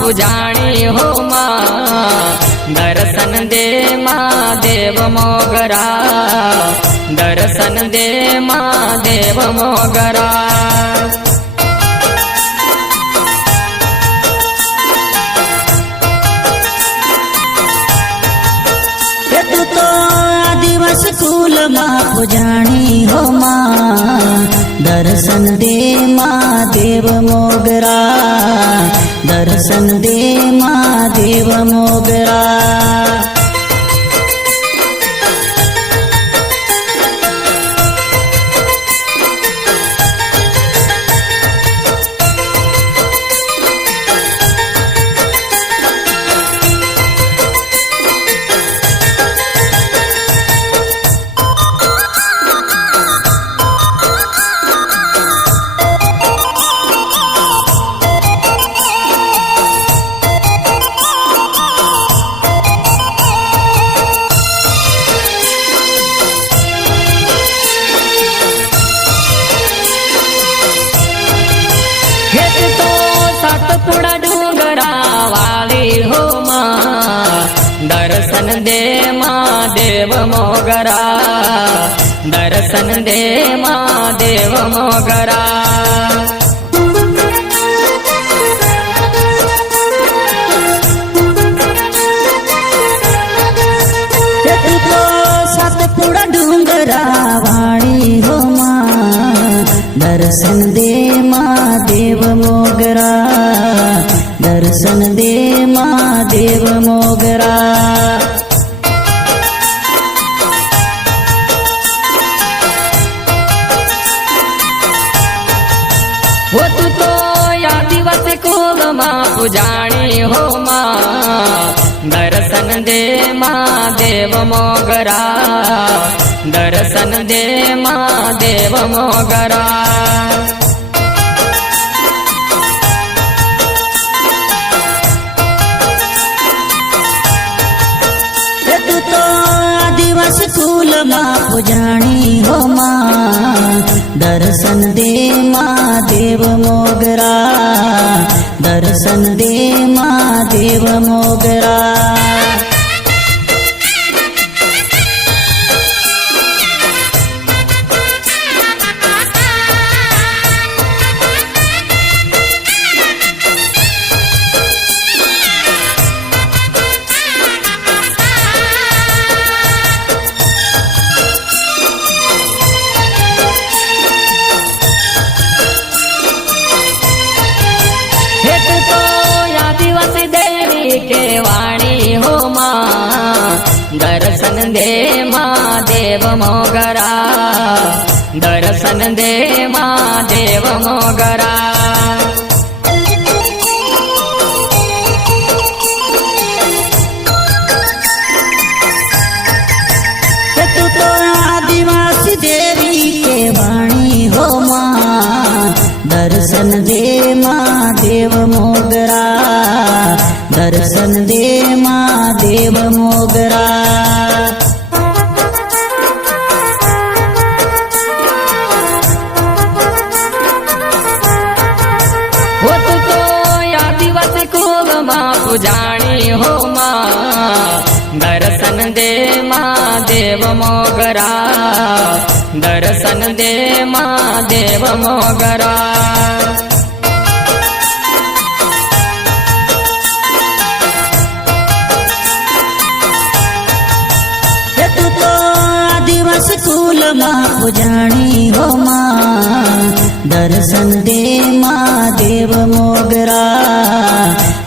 पुजाणी हो माँ दर्शन दे माँ देव मोगरा दर्शन दे माँ देव मोगरा। तू तो आदिवासी कुल माँ पुजाणी हो माँ दर्शन दे माँ देव मोगरा दर्शन दे माँ देव मोगरा। सतपुड़ा डूंगरा वाली हो माँ दर्शन दे माँ देव मोगरा दर्शन दे माँ देव मोगरा। सतपुड़ा डूंगरा वाली हो माँ दर्शन दे माँ देव मोगरा दर्शन दे माँ देव मोगरा। वो तू तो आदिवासी कुल माँ पुजाणी हो माँ दर्शन दे माँ देव मोगरा दर्शन दे माँ देव मोगरा। तू तो आदिवासी कुल माँ पुजाणी हो माँ दर्शन दे माँ देव मोगरा दर्शन दे माँ देव मोगरा। के वाणी हो माँ दर्शन दे माँ देव मोगरा दर्शन दे माँ देव मोगरा। तू तो आदिवासी देवी के वाणी हो माँ दर्शन दे माँ देव मोगरा दर्शन दे माँ देव मोगरा। वो तू तो आदिवासी कुल माँ पुजाणी हो माँ दर्शन दे माँ देव मोगरा दर्शन दे माँ देव मोगरा। तू तो आदिवासी कुल माँ पुजाणी हो माँ दर्शन दे माँ देव मोगरा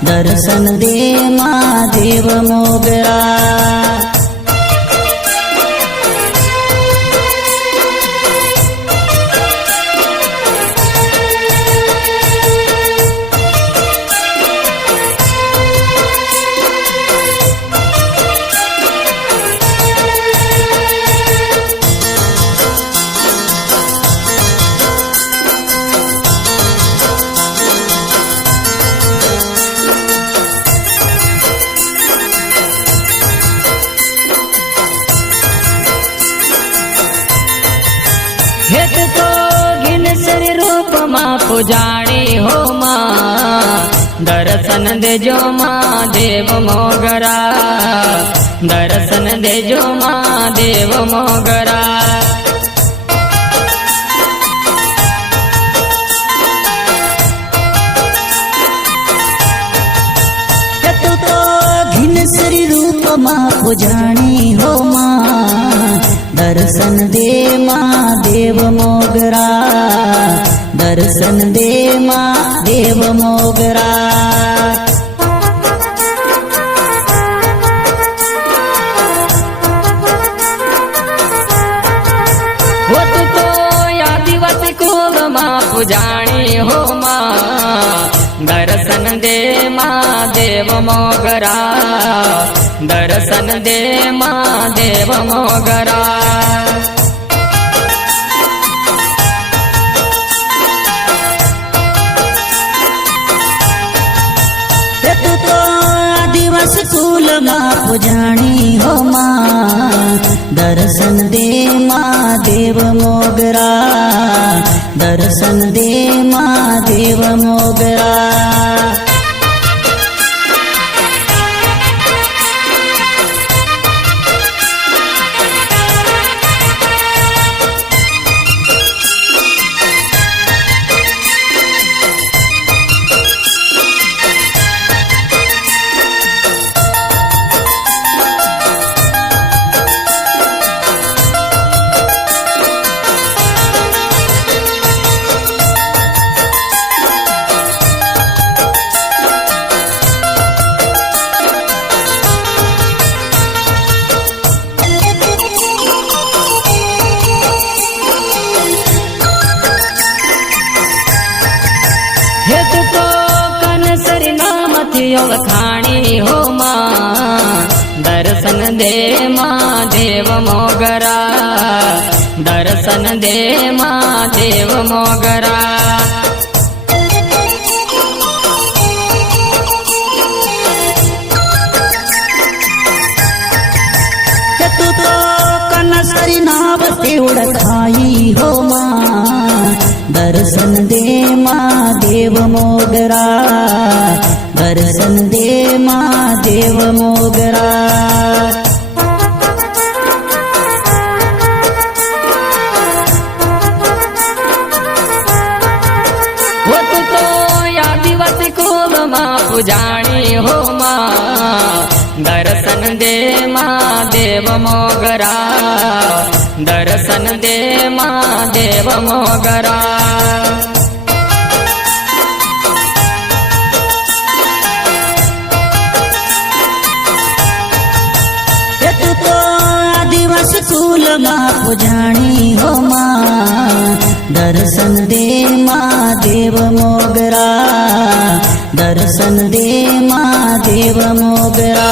दर्शन दे माँ देव मोगरा। हेत तो घिन सर रूप माँ पुजाणी हो माँ दर्शन देजो महादेव मोगरा, दर्शन देजो महादेव मोगरा। तू तो घिन श्री रूप माँ पुजाणी हो माँ, दर्शन दे महादेव मोगरा, दर्शन दे महादेव मोगरा। वो तू तो आदिवासी कुल माँ पुजाणी हो माँ, दर्शन दे महादेव मोगरा, दर्शन दे महादेव मोगरा। तू तो आदिवासी कुल माँ पुजाणी हो माँ, दर्शन दे महादेव मोगरा, दर्शन दे महादेव मोगरा। हे तू तो कनसरी नाम थी ओळखाणी हो माँ, दर्शन दे महादेव मोगरा, दर्शन दे महादेव मोगरा। तू तो कनसरी नाम ते ओळखाई हो माँ, दर्शन दे महादेव मोगरा, दर्शन दे महादेव मोगरा। वो तू तो आदिवासी कुल माँ पुजाणी हो माँ, दर्शन दे महादेव मोगरा, दर्शन दे महादेव मोगरा। तू तो आदिवासी कुल माँ पुजाणी हो माँ, दर्शन दे महादेव मोगरा, दर्शन दे महादेव मोगरा।